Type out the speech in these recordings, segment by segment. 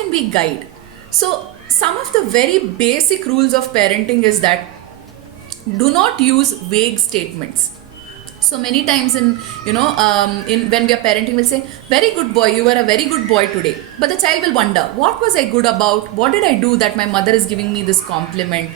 can we guide? So some of the very basic rules of parenting is that do not use vague statements. So many times in when we are parenting, we'll say, very good boy, you were a very good boy today, but the child will wonder, what was I good about? What did I do that my mother is giving me this compliment?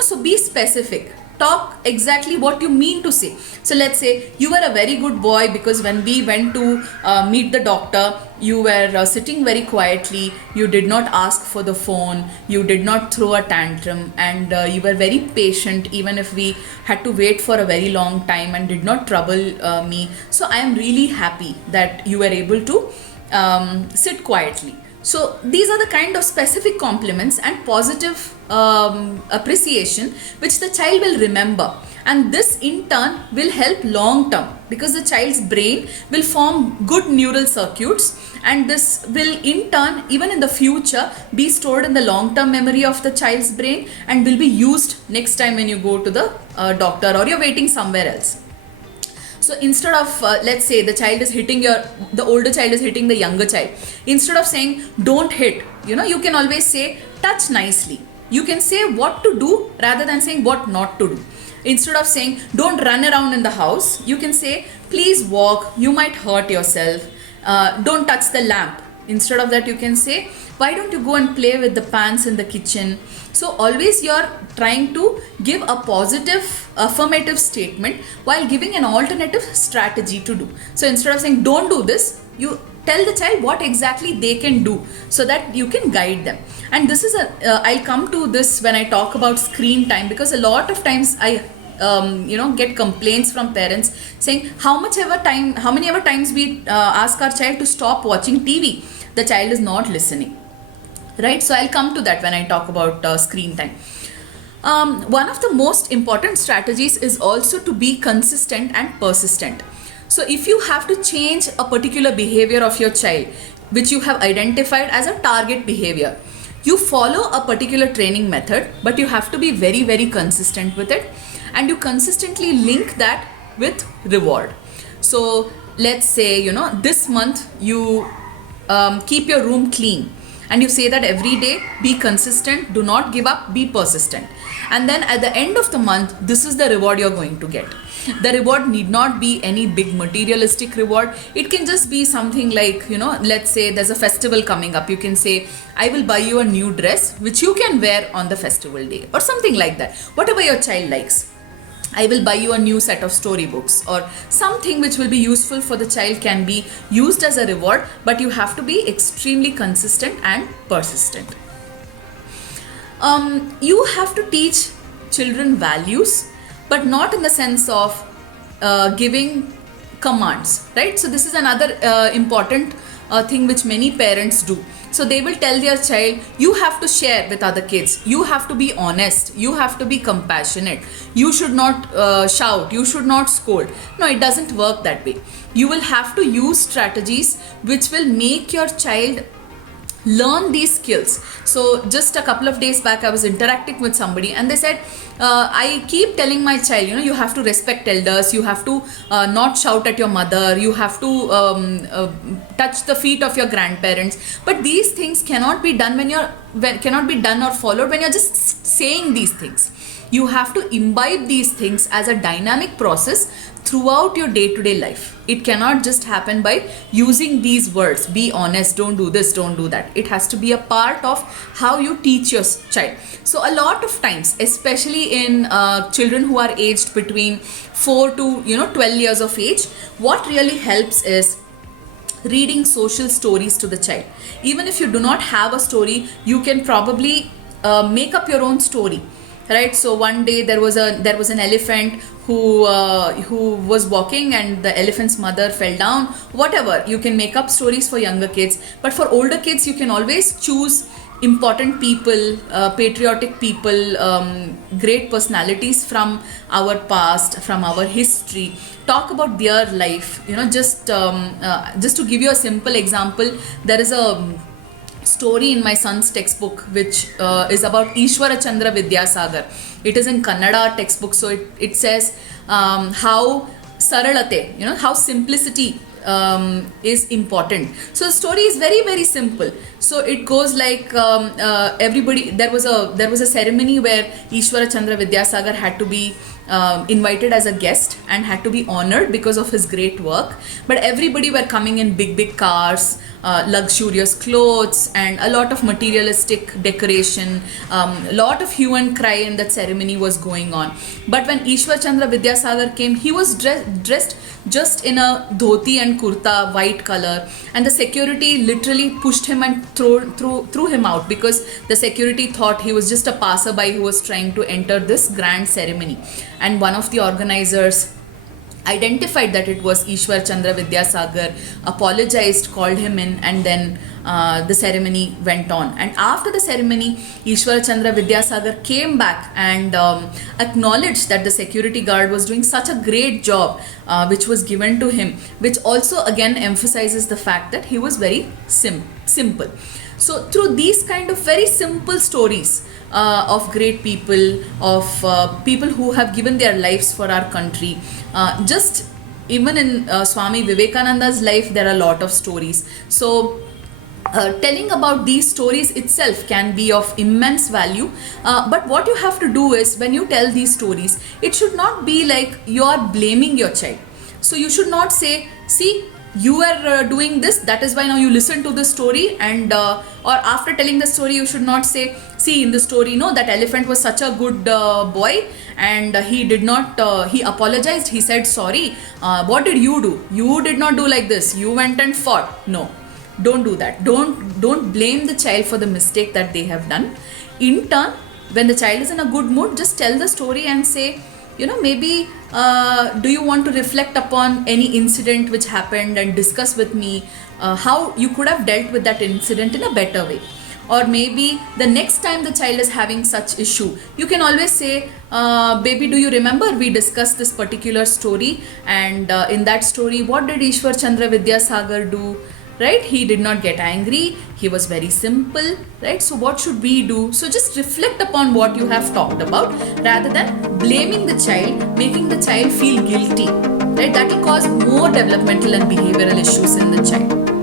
So be specific. Talk exactly what you mean to say. So let's say you were a very good boy because when we went to meet the doctor, you were sitting very quietly, you did not ask for the phone, you did not throw a tantrum, and you were very patient even if we had to wait for a very long time, and did not trouble me. So I am really happy that you were able to sit quietly. So these are the kind of specific compliments and positive appreciation which the child will remember, and this in turn will help long term, because the child's brain will form good neural circuits, and this will in turn, even in the future, be stored in the long term memory of the child's brain and will be used next time when you go to the doctor or you're waiting somewhere else. So instead of let's say the older child is hitting the younger child, instead of saying don't hit, you can always say touch nicely. You can say what to do rather than saying what not to do. Instead of saying don't run around in the house, you can say please walk, you might hurt yourself. Don't touch the lamp. Instead of that, you can say why don't you go and play with the pans in the kitchen. So always you're trying to give a positive affirmative statement while giving an alternative strategy to do. So instead of saying don't do this, you tell the child what exactly they can do so that you can guide them. And this is I'll come to this when I talk about screen time, because a lot of times I get complaints from parents saying how many ever times we ask our child to stop watching TV, the child is not listening, right? So I'll come to that when I talk about screen time. One of the most important strategies is also to be consistent and persistent. So if you have to change a particular behavior of your child, which you have identified as a target behavior, you follow a particular training method, but you have to be very, very consistent with it, and you consistently link that with reward. So let's say, this month you keep your room clean, and you say that every day, be consistent, do not give up, be persistent. And then at the end of the month, this is the reward you're going to get. The reward need not be any big materialistic reward. It can just be something like, let's say there's a festival coming up. You can say, I will buy you a new dress which you can wear on the festival day, or something like that. Whatever your child likes. I will buy you a new set of storybooks, or something which will be useful for the child can be used as a reward, but you have to be extremely consistent and persistent. You have to teach children values, but not in the sense of giving commands, right? So this is another important thing which many parents do. So they will tell their child, you have to share with other kids, you have to be honest, you have to be compassionate, you should not shout, you should not scold. No, it doesn't work that way. You will have to use strategies which will make your child learn these skills. So just a couple of days back, I was interacting with somebody and they said, I keep telling my child, you have to respect elders, you have to not shout at your mother, you have to touch the feet of your grandparents. But these things cannot be done cannot be done or followed when you're just saying these things. You have to imbibe these things as a dynamic process throughout your day-to-day life. It cannot just happen by using these words, be honest, don't do this, don't do that. It has to be a part of how you teach your child. So a lot of times, especially in children who are aged between 4 to 12 years of age, what really helps is reading social stories to the child. Even if you do not have a story, you can probably make up your own story. Right, so one day there was an elephant who was walking, and the elephant's mother fell down. Whatever, you can make up stories for younger kids, but for older kids you can always choose important people, patriotic people, great personalities from our past, from our history. Talk about their life. Just to give you a simple example, there is a story in my son's textbook which is about Ishwara Chandra Vidyasagar. It is in Kannada textbook, so it says how saralate, how simplicity is important. So the story is very, very simple. So it goes like, everybody, there was a ceremony where Ishwara Chandra Vidyasagar had to be invited as a guest and had to be honored because of his great work. But everybody were coming in big cars, luxurious clothes, and a lot of materialistic decoration. A lot of hue and cry in that ceremony was going on. But when Ishwar Chandra Vidyasagar came, he was dressed just in a dhoti and kurta, white color, and the security literally pushed him and threw him out, because the security thought he was just a passerby who was trying to enter this grand ceremony. And one of the organizers identified that it was Ishwar Chandra Vidyasagar, apologized, called him in, and then the ceremony went on. And after the ceremony, Ishwar Chandra Vidyasagar came back and acknowledged that the security guard was doing such a great job which was given to him, which also again emphasizes the fact that he was very simple. So through these kind of very simple stories of great people, of people who have given their lives for our country, just even in Swami Vivekananda's life, there are a lot of stories. So telling about these stories itself can be of immense value, but what you have to do is, when you tell these stories, it should not be like you are blaming your child. So you should not say, see, you are doing this, that is why now you listen to the story, and or after telling the story you should not say, see, in the story, no, that elephant was such a good boy, and he did not he apologized, he said sorry, what did you do? You did not do like this, you went and fought. No, don't do that. Don't blame the child for the mistake that they have done. In turn, when the child is in a good mood, just tell the story and say, maybe do you want to reflect upon any incident which happened and discuss with me how you could have dealt with that incident in a better way. Or maybe the next time the child is having such issue, you can always say, baby, do you remember we discussed this particular story, and in that story, what did Ishwar Chandra Vidyasagar do? Right? He did not get angry. He was very simple. Right? So what should we do? So just reflect upon what you have talked about, rather than blaming the child, making the child feel guilty. Right? That will cause more developmental and behavioral issues in the child.